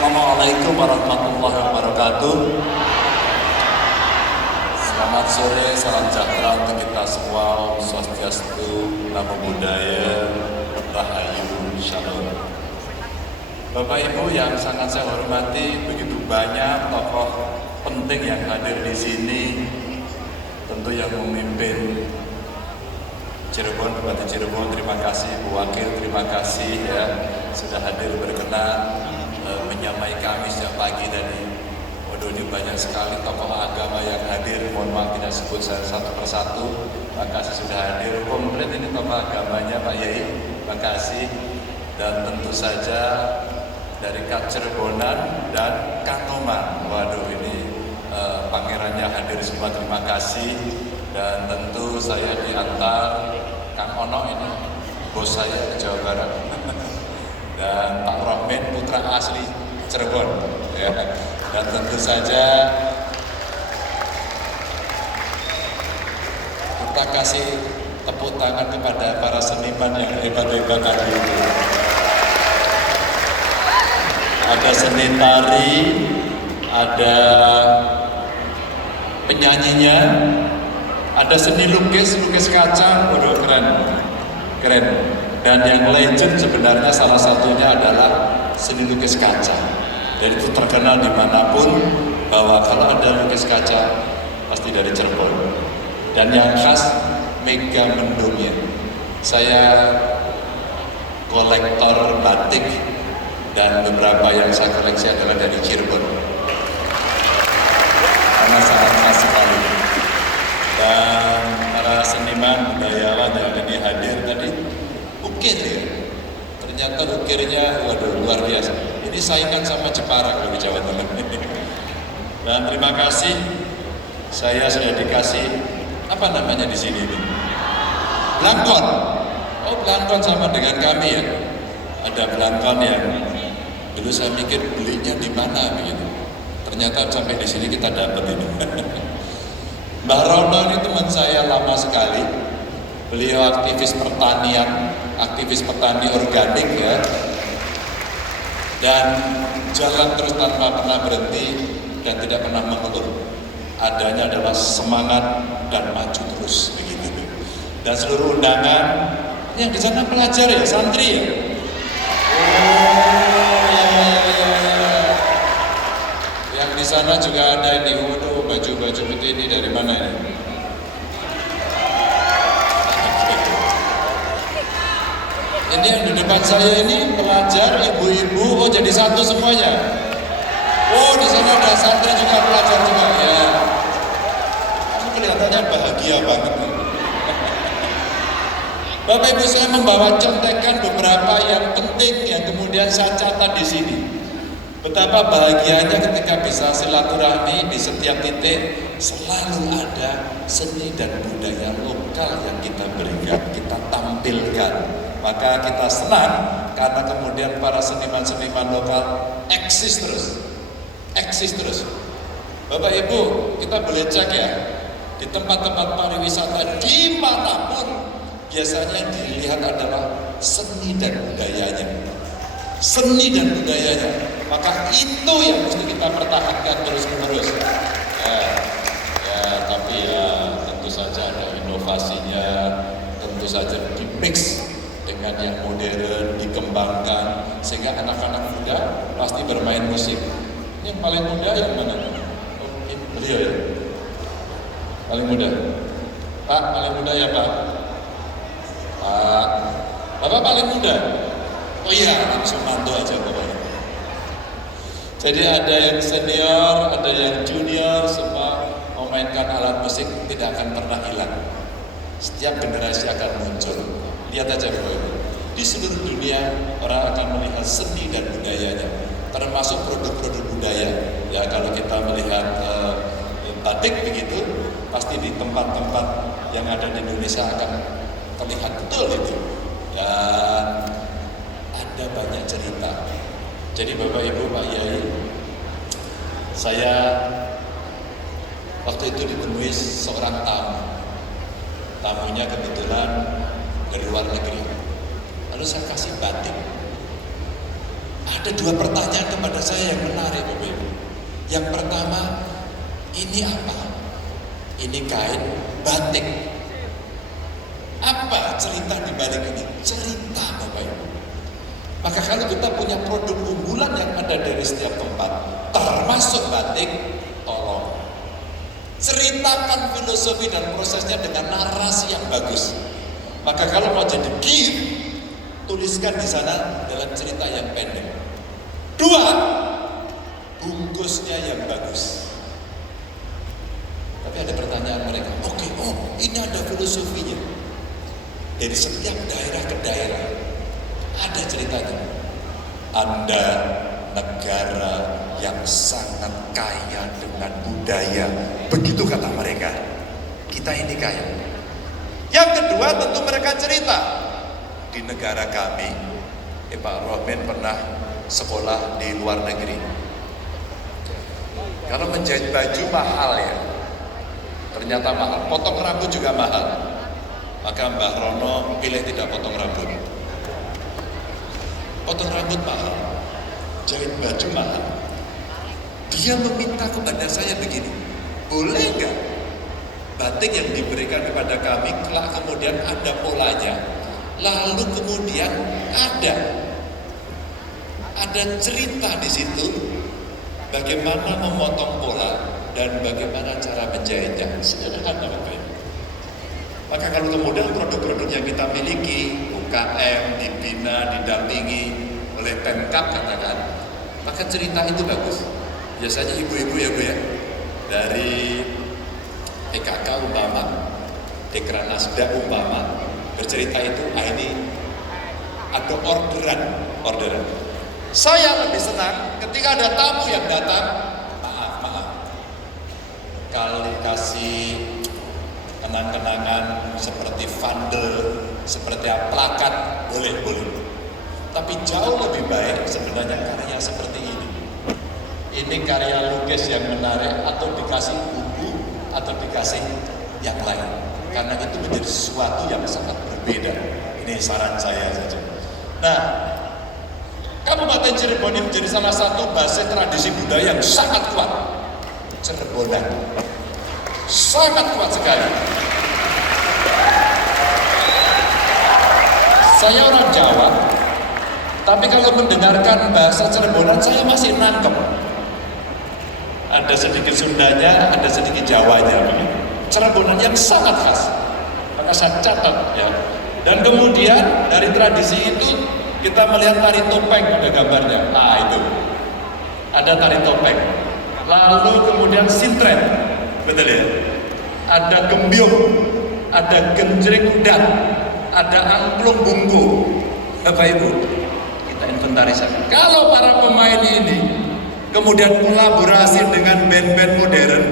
Assalamualaikum warahmatullahi wabarakatuh. Selamat sore, salam sejahtera untuk kita semua. Om Swastiastu, Namo Buddhaya, Rahayu, Shalom. Bapak Ibu yang sangat saya hormati, begitu banyak tokoh penting yang hadir di sini. Tentu yang memimpin Cirebon, Bupati Cirebon, terima kasih. Bu Wakil, terima kasih ya sudah hadir berkenan menyamai kami sejak pagi tadi. Waduh, ini banyak sekali tokoh agama yang hadir. Mohon maaf tidak sebut saya satu persatu. Terima kasih sudah hadir. Komplit ini tokoh agamanya Pak Yai. Terima kasih. Dan tentu saja dari Kak Cirebonan dan Kanoman. Waduh, ini pangerannya hadir semua. Terima kasih. Dan tentu saya diantar Kang Ono, ini bos saya ke Jawa Barat. Dan Pak Rohmin, putra asli Cirebon ya. Dan tentu saja kita kasih tepuk tangan kepada para seniman yang hebat-hebat tadi itu. Ada seni tari, ada penyanyinya, ada seni lukis kaca. Waduh, keren. Dan yang legend sebenarnya salah satunya adalah seni lukis kaca. Dan itu terkenal dimanapun bahwa kalau ada lukis kaca pasti dari Cirebon. Dan yang khas mega mendungnya. Saya kolektor batik dan beberapa yang saya koleksi adalah dari Cirebon. Karena sangat khas sekali. Dan para seniman budayawan yang ini hadir tadi, ukir ya. Ternyata ukirnya waduh luar biasa. Ini saingan sama Jepara kalau di Jawa Tengah. Dan terima kasih, saya sudah dikasih apa namanya di sini ini? Blangkon. Oh, blangkon sama dengan kami ya. Ada blangkon yang dulu saya mikir belinya di mana begitu. Ternyata sampai di sini kita dapat ini. Mbah Rono ini teman saya lama sekali. Beliau aktivis pertanian, aktivis petani organik ya. Dan jalan terus tanpa pernah berhenti dan tidak pernah mengeluh. Adanya adalah semangat dan maju terus begitu. Dan seluruh undangan yang di sana pelajar ya, santri ya. Oh ya. Yang di sana juga ada ini, waduh baju-baju putih ini dari mana ini? Ini yang di depan saya ini pelajar, ibu-ibu, oh jadi satu semuanya. Oh di sana ada santri juga, pelajar juga ya. Kamu kelihatannya bahagia banget nih. Bapak Ibu, saya membawa contekan beberapa yang penting yang kemudian saya catat di sini. Betapa bahagianya ketika bisa silaturahmi di setiap titik selalu ada seni dan budaya lokal yang kita berikan, kita tampilkan. Maka kita senang karena kemudian para seniman-seniman lokal eksis terus. Bapak Ibu, kita boleh cek ya, di tempat-tempat pariwisata dimanapun biasanya dilihat adalah seni dan budayanya. Maka itu yang mesti kita pertahankan terus-menerus. Tapi ya tentu saja ada inovasinya, tentu saja di-mix dengan yang modern, dikembangkan sehingga anak-anak muda pasti bermain musik. Ini yang paling muda yang mana? Oh, ini beliau ya. Paling muda. Pak, paling muda ya Pak. Pak, Bapak paling muda. Oh iya, langsung mantu aja pokoknya. Jadi ada yang senior, ada yang junior, semua memainkan alat musik tidak akan pernah hilang. Setiap generasi akan muncul. Lihat aja Bapak Ibu, di seluruh dunia orang akan melihat seni dan budayanya, termasuk produk-produk budaya. Ya kalau kita melihat batik begitu, pasti di tempat-tempat yang ada di Indonesia akan terlihat betul itu. Dan ada banyak cerita. Jadi Bapak Ibu, Pak Yai, saya waktu itu ditemui seorang tamunya kebetulan dari luar negeri. Lalu saya kasih batik. Ada dua pertanyaan kepada saya yang Yang pertama, ini apa? Ini kain batik. Apa cerita di balik ini? Cerita, Bapak Ibu. Maka kalau kita punya produk unggulan yang ada dari setiap tempat, termasuk batik, tolong ceritakan filosofi dan prosesnya dengan narasi yang bagus. Maka kalau mau jadi gift, tuliskan di sana dalam cerita yang pendek. 2, bungkusnya yang bagus. Tapi ada pertanyaan mereka, oke, ini ada filosofinya. Dari setiap daerah ke daerah ada ceritanya. Anda negara yang sangat kaya dengan budaya, begitu kata mereka. Kita ini kaya. Yang kedua, tentu mereka cerita di negara kami. Pak Rohmin pernah sekolah di luar negeri. Kalau menjahit baju mahal ya, ternyata mahal. Potong rambut juga mahal. Maka Mbah Rono pilih tidak potong rambut. Potong rambut mahal, jahit baju mahal. Dia meminta kepada saya begini, boleh nggak batik yang diberikan kepada kami kelak kemudian ada polanya, lalu kemudian ada cerita di situ bagaimana memotong pola dan bagaimana cara menjahitnya. Sederhana, Bapak Ibu. Maka kalau kemudian produk-produk yang kita miliki, UKM, dibina, didampingi oleh Pemkab katakan, maka cerita itu bagus. Biasanya ibu-ibu ya Bu ya, dari PKK umpama, Dekranasda umpama, bercerita itu, ini ada orderan. Saya lebih senang ketika ada tamu yang datang, maaf, kalau dikasih kenang-kenangan seperti vandel, seperti plakat, boleh. Tapi jauh lebih baik sebenarnya karya seperti ini. Ini karya lukis yang menarik, atau dikasih buku, atau dikasih yang lain. Karena itu menjadi sesuatu yang sangat berbeda. Ini saran saya saja. Nah, Kabupaten Cirebon ini menjadi salah satu basis tradisi budaya yang sangat kuat. Cirebonan. Sangat kuat sekali. Saya orang Jawa, tapi kalau mendengarkan bahasa Cirebonan saya masih nangkep. Ada sedikit Sundanya, ada sedikit Jawanya. Cirebonan yang sangat khas. Maka saya catat ya. Dan kemudian dari tradisi itu kita melihat tari topeng, ada gambarnya. Itu. Ada tari topeng. Lalu kemudian sintren. Betul ya? Ada gembyong, ada genjreng udan, ada angklung bungku. Bapak Ibu, kita inventarisasi. Kalau para pemain ini kemudian kolaborasi dengan band-band modern,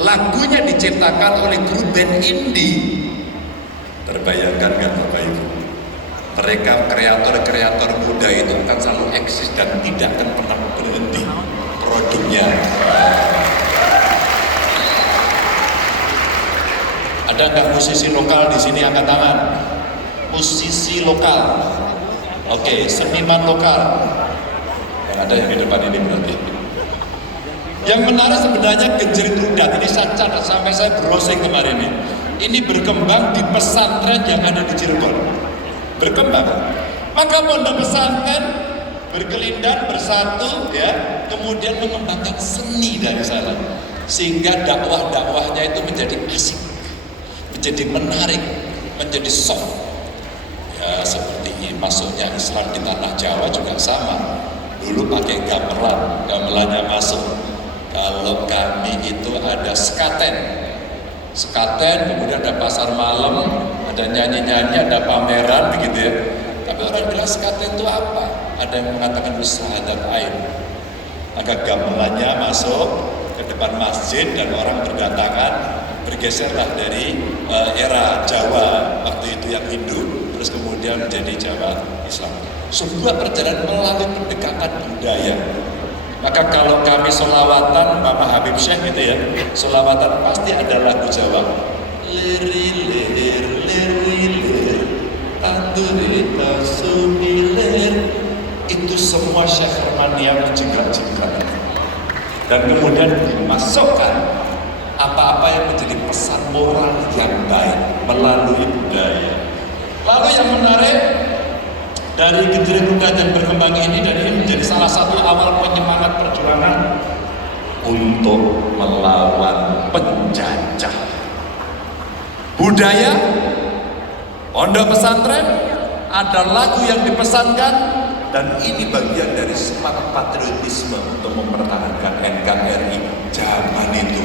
lagunya diciptakan oleh grup band indie. Terbayangkan kan Bapak Ibu? Mereka kreator-kreator muda itu akan selalu eksis dan tidak akan pernah berhenti produknya. Ada nggak musisi lokal di sini? Angkat tangan. Musisi lokal. Oke, seniman lokal. Yang ada yang di depan ini berarti. Yang menarik sebenarnya genjreng udan. Ini saya catat sampai saya browsing kemarin ini. Ini berkembang di pesantren yang ada di Cirebon. Berkembang. Maka pondok pesantren berkelindan bersatu ya, kemudian mengembangkan seni dari sana. Sehingga dakwah-dakwahnya itu menjadi asik, menjadi menarik, menjadi soft. Ya seperti masuknya Islam di tanah Jawa juga sama. Dulu pakai gamelan, gamelannya masuk. Kalau kami itu ada sekaten, kemudian ada pasar malam, ada nyanyi-nyanyi, ada pameran begitu ya. Tapi orang bilang sekaten itu apa? Ada yang mengatakan syahadat ain. Maka gamelannya masuk ke depan masjid dan orang berdatangan, bergeserlah dari era Jawa waktu itu yang Hindu, terus kemudian menjadi Jawa Islam. Sebuah perjalanan melalui pendekatan budaya. Maka kalau kami sholawatan, Mama Habib Syekh gitu ya, sholawatan pasti ada lagu Jawa. Lirilir, lirilir, tandurita sumilir. Itu semua Syekh Hermania menjengkrak-jengkrak. dan kemudian dimasukkan apa-apa yang menjadi pesan moral yang baik melalui budaya. Lalu yang menarik dari Gentri Muda dan Berkembang ini, dan ini menjadi salah satu awal penyemangat perjuangan untuk melawan penjajah. Budaya, pondok pesantren, ada lagu yang dipesankan, dan ini bagian dari semangat patriotisme untuk mempertahankan NKRI zaman itu.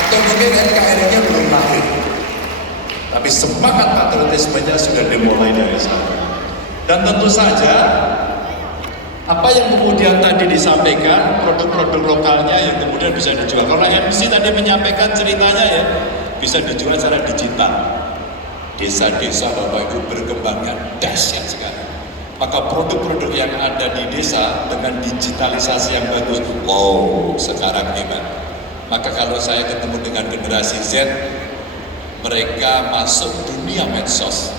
Atau mungkin NKRI-nya belum lahir, tapi semangat patriotismenya sudah dimulai dari sana. Dan tentu saja apa yang kemudian tadi disampaikan, produk-produk lokalnya yang kemudian bisa dijual. Kalau MC tadi menyampaikan ceritanya ya, bisa dijual secara digital. Desa-desa Bapak Ibu berkembangnya dahsyat sekali. Maka produk-produk yang ada di desa dengan digitalisasi yang bagus, wow, sekarang hebat. Maka kalau saya ketemu dengan generasi Z, mereka masuk dunia medsos,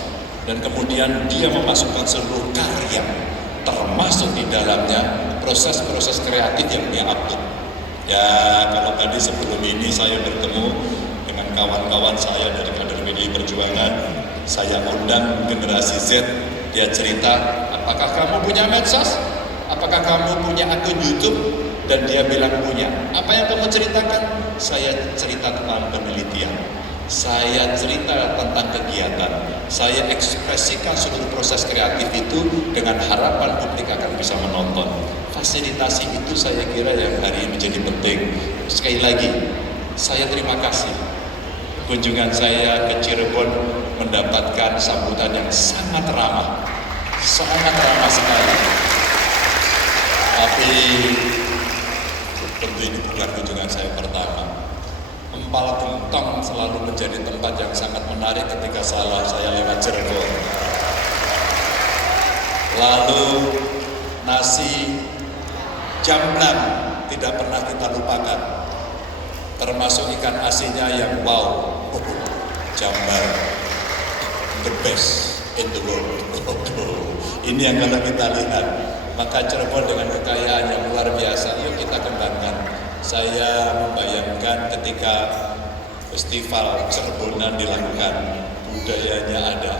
dan kemudian dia memasukkan seluruh karya, termasuk di dalamnya proses-proses kreatif yang dia upload. Ya, kalau tadi sebelum ini saya bertemu dengan kawan-kawan saya dari kader PDI Perjuangan, saya undang generasi Z, dia cerita, apakah kamu punya medsos? Apakah kamu punya akun YouTube? Dan dia bilang punya. Apa yang kamu ceritakan? Saya cerita tentang penelitian, saya cerita tentang kegiatan, saya ekspresikan seluruh proses kreatif itu dengan harapan publik akan bisa menonton. Fasilitasi itu saya kira yang hari ini menjadi penting. Sekali lagi, saya terima kasih. Kunjungan saya ke Cirebon mendapatkan sambutan yang sangat ramah sekali. Tapi tentu ini bukan kunjungan saya pertama. Empal Gentong selalu menjadi tempat yang sangat menarik ketika saya lewat Cirebon. Lalu nasi jamblang tidak pernah kita lupakan, termasuk ikan asinnya yang wow, Jambar, the best in the world. Ini yang kalau kita lihat, maka Cirebon dengan kekayaan yang luar biasa, yuk kita kembangkan. Saya membayangkan ketika festival Cirebonan dilakukan, budayanya ada,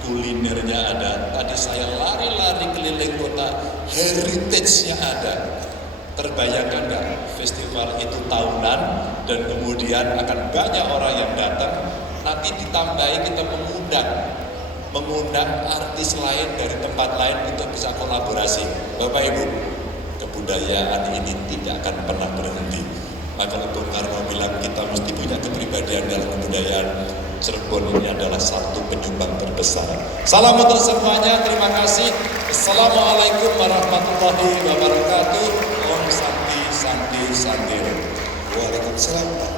kulinernya ada. Tadi saya lari-lari keliling kota, heritage-nya ada. Terbayangkan nggak festival itu tahunan dan kemudian akan banyak orang yang datang. Nanti ditambahi kita mengundang artis lain dari tempat lain untuk bisa kolaborasi. Bapak Ibu, kebudayaan ini tidak akan pernah berhenti. Maka Bung Karno bilang kita mesti punya kepribadian dalam kebudayaan. Cirebon ini adalah satu penyumbang terbesar. Salam untuk semuanya, terima kasih. Assalamualaikum warahmatullahi wabarakatuh. Om Santi Santi Santi. Waalaikumsalam.